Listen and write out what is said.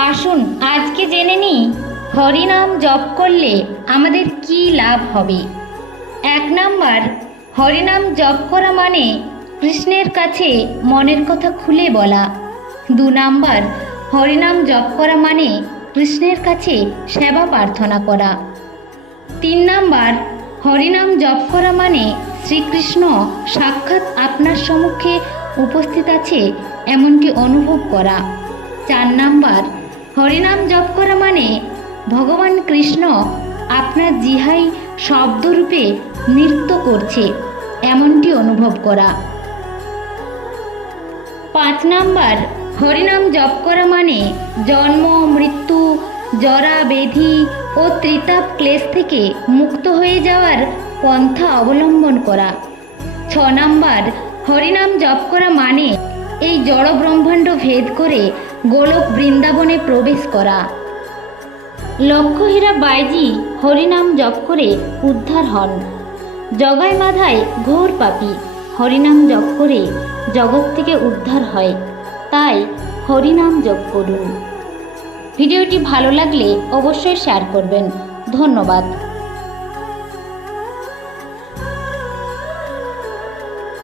আসুন আজকে জেনে নিই হরিনাম জপ করলে আমাদের কি লাভ হবে। 1 নাম্বার, হরিনাম জপ করা মানে কৃষ্ণের কাছে মনের কথা খুলে বলা। 2 নাম্বার, হরিনাম জপ করা মানে কৃষ্ণের কাছে সেবা প্রার্থনা করা। 3 নাম্বার, হরিনাম জপ করা মানে শ্রীকৃষ্ণ সাক্ষাৎ আপনার সম্মুখে উপস্থিত আছে এমনটি অনুভব করা। 4 নাম্বার, হরিনাম জপ করা মানে ভগবান কৃষ্ণ আপনার জিহাই শব্দরূপে নৃত্য করছে এমনটি অনুভব করা। 5 নাম্বার, হরিনাম জপ করা মানে জন্ম মৃত্যু জরা ব্যাধি ও ত্রিতাপ ক্লেশ থেকে মুক্ত হয়ে যাওয়ার পন্থা অবলম্বন করা। 6 নাম্বার, হরিনাম জপ করা মানে এই জড় ব্রহ্মাণ্ড ভেদ করে গোলক বৃন্দাবনে প্রবেশ করা। লক্ষ্যহীরা বাইজি হরিনাম জপ করে উদ্ধার হন। জগাই মাধায় ঘোর পাপী হরিনাম জপ করে জগৎ থেকে উদ্ধার হয়, তাই হরিনাম জপ করুন। ভিডিওটি ভালো লাগলে অবশ্যই শেয়ার করবেন। ধন্যবাদ।